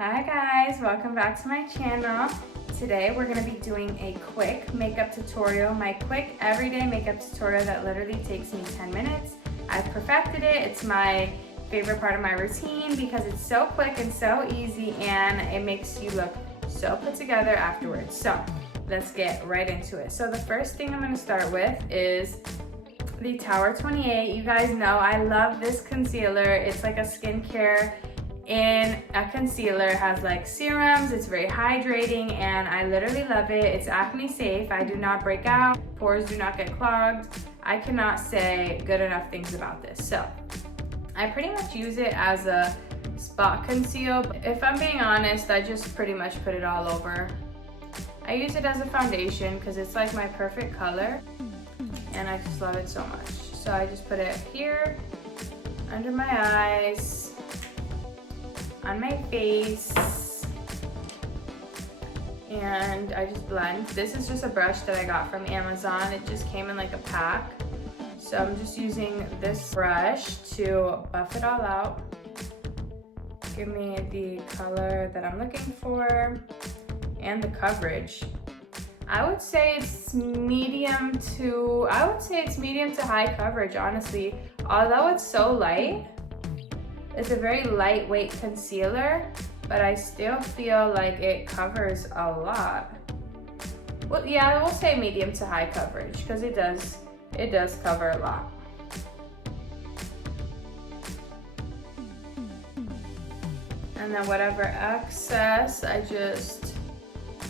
Hi guys, welcome back to my channel. Today we're going to be doing a quick makeup tutorial, my quick everyday makeup tutorial that literally takes me 10 minutes. I've perfected it. It's my favorite part of my routine because it's so quick and so easy and it makes you look so put together afterwards. So let's get right into it. So the first thing I'm going to start with is the Tower 28. You guys know I love this concealer. It's like a skincare in a concealer. It has like serums, it's very hydrating, and I literally love it. It's acne safe. I do not break out, pores do not get clogged. I cannot say good enough things about this. So I pretty much use it as a spot conceal. If I'm being honest, I just pretty much put it all over. I use it as a foundation because it's like my perfect color and I just love it so much. So I just put it here, under my eyes, on my face, and I just blend. This is just a brush that I got from Amazon. It just came in like a pack. So I'm just using this brush to buff it all out. Give me the color that I'm looking for and the coverage. I would say it's medium to high coverage, honestly. Although it's so light, it's a very lightweight concealer, but I still feel like it covers a lot. Well, yeah, we'll say medium to high coverage because it does cover a lot. And then whatever excess, I just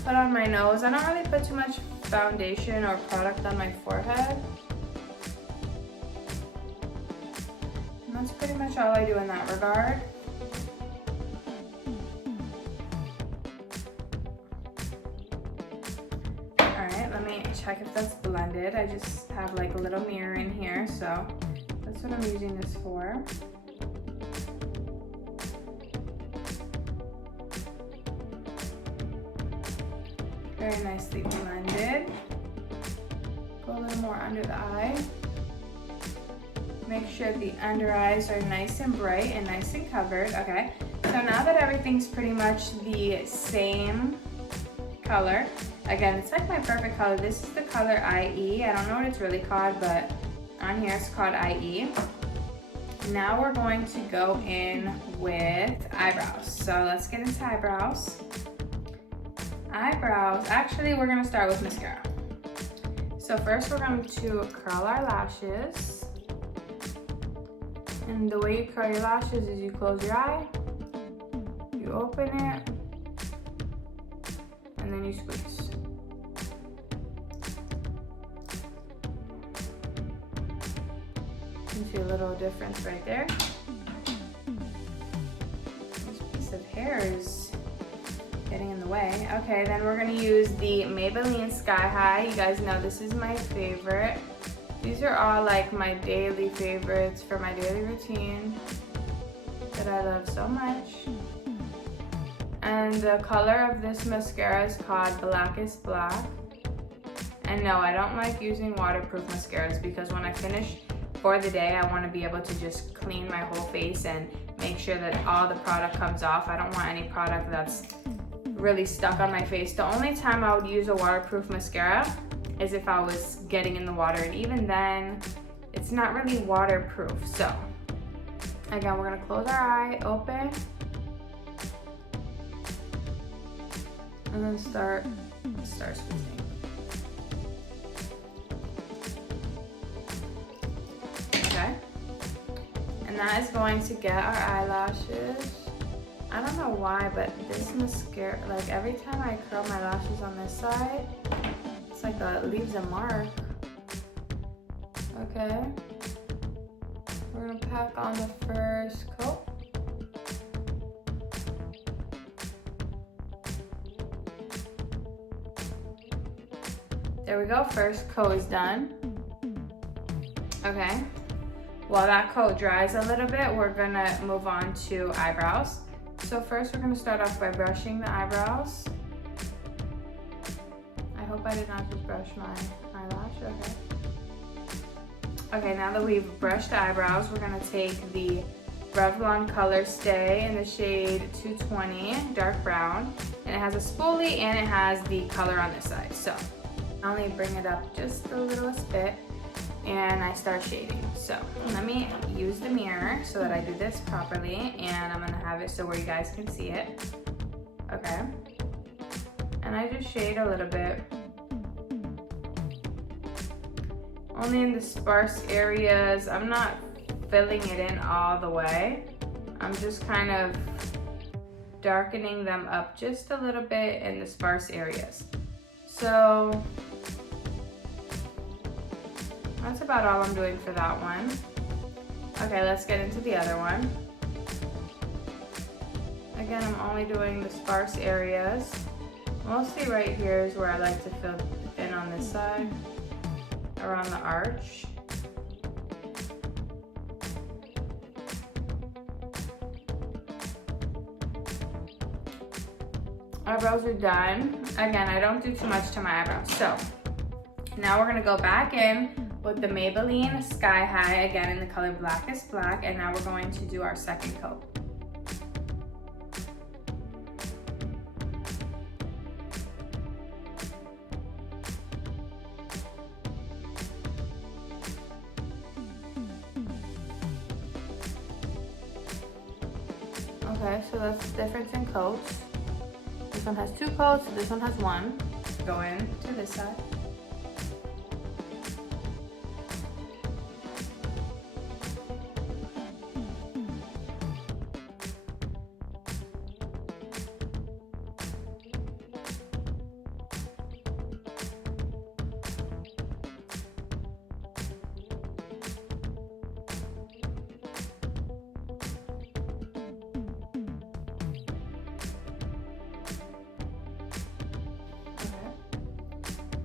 put on my nose. I don't really put too much foundation or product on my forehead. And that's pretty much all I do in that regard. Alright, let me check if that's blended. I just have like a little mirror in here, so that's what I'm using this for. Very nicely blended. Go a little more under the eye. Make sure the under eyes are nice and bright and nice and covered. Okay, so now that everything's pretty much the same color, again, it's like my perfect color. This is the color IE. I don't know what it's really called, but on here it's called IE. Now we're going to go in with eyebrows. So let's get into eyebrows. Actually, we're gonna start with mascara. So first we're going to curl our lashes. And the way you curl your lashes is you close your eye, you open it, and then you squeeze. You see a little difference right there. This piece of hair is getting in the way. Okay, then we're gonna use the Maybelline Sky High. You guys know this is my favorite. These are all like my daily favorites for my daily routine that I love so much. And the color of this mascara is called Blackest Black. And no, I don't like using waterproof mascaras because when I finish for the day, I want to be able to just clean my whole face and make sure that all the product comes off. I don't want any product that's really stuck on my face. The only time I would use a waterproof mascara is if I was getting in the water, and even then it's not really waterproof. So again, we're gonna close our eye, open, and then start squeezing. Okay, and that is going to get our eyelashes. I don't know why, but this mascara, like every time I curl my lashes on this side, it's like it leaves a mark. Okay. We're gonna pack on the first coat. There we go, first coat is done. Okay. While that coat dries a little bit, we're gonna move on to eyebrows. So first we're gonna start off by brushing the eyebrows. I hope I did not just brush my eyelash, okay. Okay, now that we've brushed the eyebrows, we're gonna take the Revlon Color Stay in the shade 220, dark brown. And it has a spoolie and it has the color on this side. So I only bring it up just the littlest bit and I start shading. So let me use the mirror so that I do this properly, and I'm gonna have it so where you guys can see it. Okay. And I just shade a little bit. Only in the sparse areas. I'm not filling it in all the way. I'm just kind of darkening them up just a little bit in the sparse areas. So that's about all I'm doing for that one. Okay, let's get into the other one. Again, I'm only doing the sparse areas. Mostly right here is where I like to fill in on this side, around the arch. Eyebrows are done. Again, I don't do too much to my eyebrows. So now we're gonna go back in with the Maybelline Sky High, again in the color Blackest Black, and now we're going to do our second coat. Okay, so that's the difference in coats. This one has 2 coats, this one has 1. Go in to this side.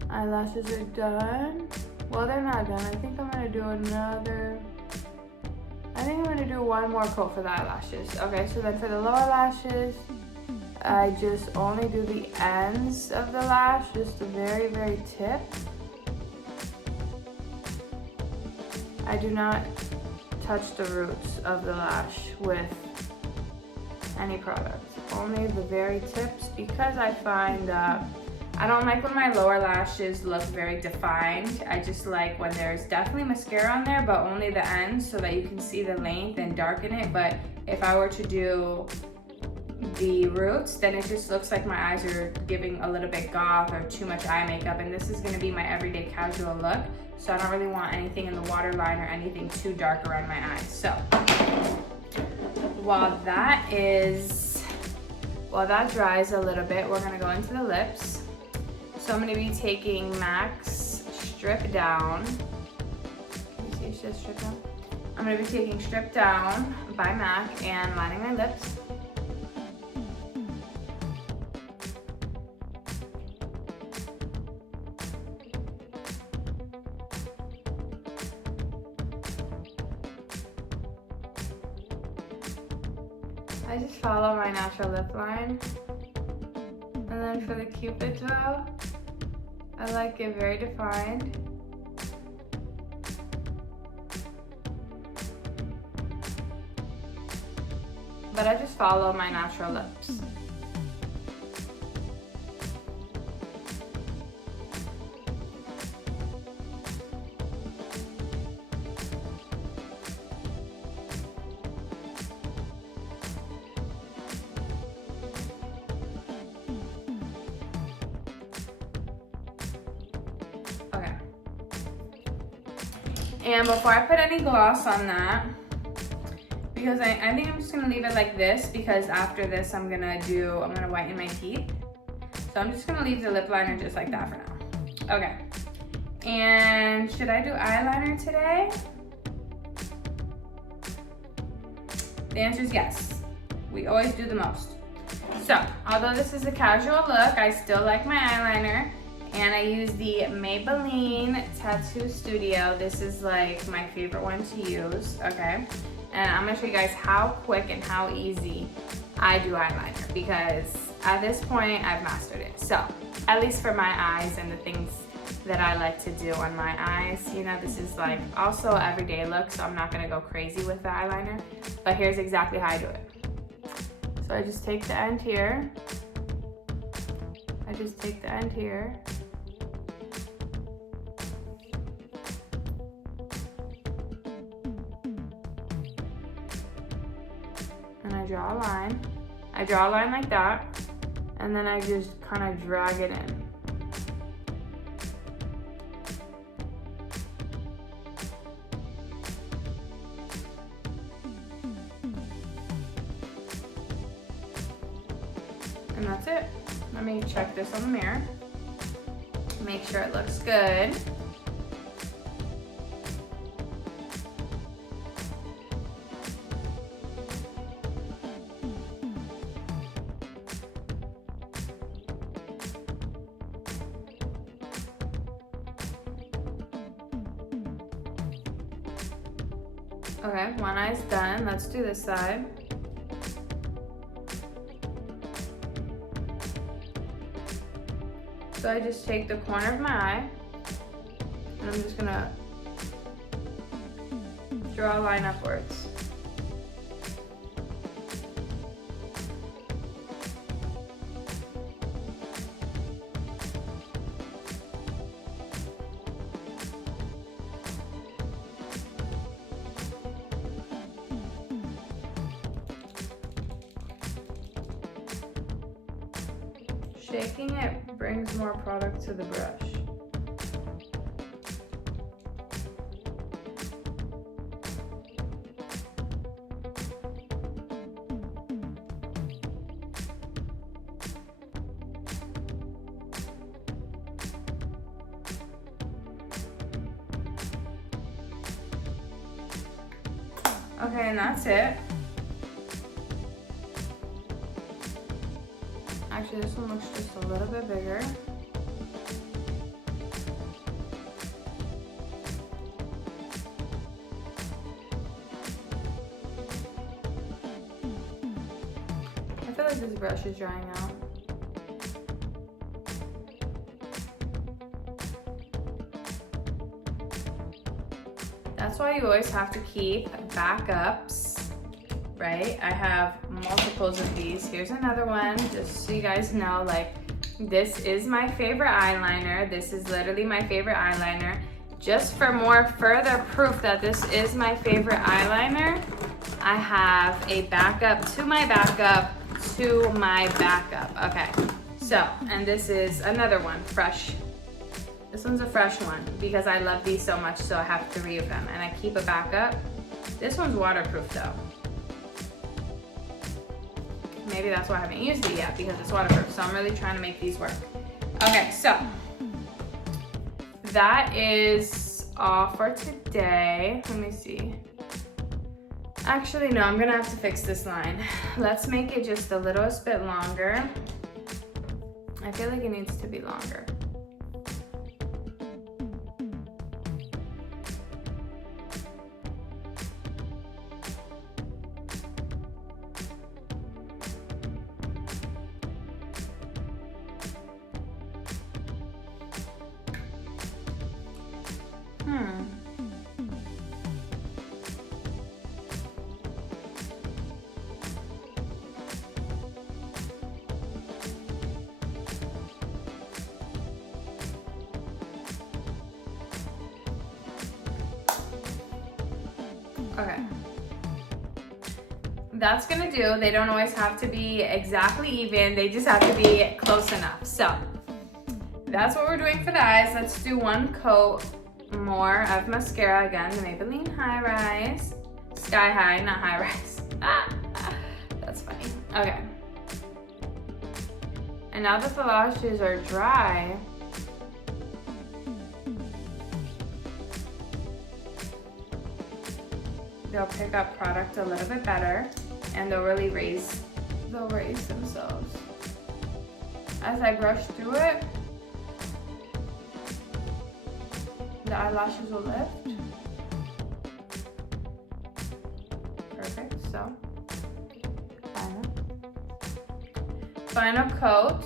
Eyelashes are done. Well, they're not done. I think I'm gonna do another. I think I'm gonna do one more coat for the eyelashes. Okay, so then for the lower lashes, I just only do the ends of the lash, just the very, very tip. I do not touch the roots of the lash with any product. Only the very tips, because I find that I don't like when my lower lashes look very defined. I just like when there's definitely mascara on there, but only the ends so that you can see the length and darken it. But if I were to do the roots, then it just looks like my eyes are giving a little bit goth or too much eye makeup. And this is gonna be my everyday casual look. So I don't really want anything in the waterline or anything too dark around my eyes. So while that dries a little bit, we're gonna go into the lips. So I'm gonna be taking MAC's Strip Down. Can you see it says Strip Down? I'm gonna be taking Strip Down by MAC and lining my lips. I just follow my natural lip line. And then for the Cupid's bow, I like it very defined. But I just follow my natural lips. And before I put any gloss on that, because I think I'm just gonna leave it like this, because after this I'm gonna whiten my teeth. So I'm just gonna leave the lip liner just like that for now. Okay. And should I do eyeliner today? The answer is yes. We always do the most. So, although this is a casual look, I still like my eyeliner. And I use the Maybelline Tattoo Studio. This is like my favorite one to use, okay? And I'm gonna show you guys how quick and how easy I do eyeliner, because at this point I've mastered it. So, at least for my eyes and the things that I like to do on my eyes. You know, this is like also everyday look, so I'm not gonna go crazy with the eyeliner, but here's exactly how I do it. So I just take the end here. And I draw a line. I draw a line like that, and then I just kind of drag it in. And that's it. Let me check this on the mirror. Make sure it looks good. Okay, one eye's done. Let's do this side. So I just take the corner of my eye, and I'm just gonna draw a line upwards. Shaking it brings more product to the brush. Okay, and that's it. Actually, this one looks just a little bit bigger. I feel like this brush is drying out. That's why you always have to keep backups, right? I have multiples of these. Here's another one, just so you guys know, like, this is my favorite eyeliner. This is literally my favorite eyeliner. Just for more further proof that this is my favorite eyeliner, I have a backup to my backup to my backup. Okay, so, and this is another one, fresh. This one's a fresh one because I love these so much, so I have 3 of them, and I keep a backup. This one's waterproof though. Maybe that's why I haven't used it yet, because it's waterproof. So I'm really trying to make these work. Okay, so that is all for today. Let me see. Actually, no, I'm gonna have to fix this line. Let's make it just a little bit longer. I feel like it needs to be longer. Okay. That's gonna do. They don't always have to be exactly even. They just have to be close enough. So that's what we're doing for the eyes. Let's do one coat more of mascara. Again, the Maybelline High Rise. Sky High, not High Rise. That's funny. Okay. And now that the lashes are dry, they'll pick up product a little bit better, and they'll really raise themselves. As I brush through it, the eyelashes will lift. Perfect, so final coat.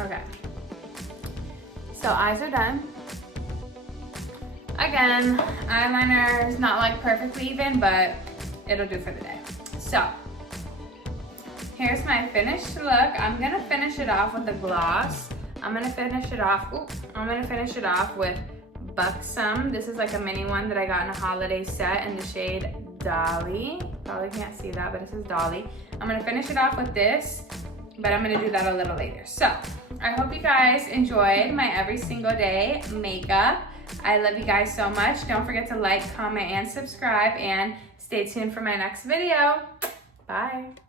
Okay. So eyes are done. Again, eyeliner is not like perfectly even, but it'll do for the day. So here's my finished look. I'm gonna finish it off with a gloss. I'm gonna finish it off with Buxom. This is like a mini one that I got in a holiday set in the shade Dolly. Probably can't see that, but it says Dolly. I'm gonna finish it off with this, but I'm gonna do that a little later. So I hope you guys enjoyed my every single day makeup. I love you guys so much. Don't forget to like, comment, and subscribe, and stay tuned for my next video. Bye.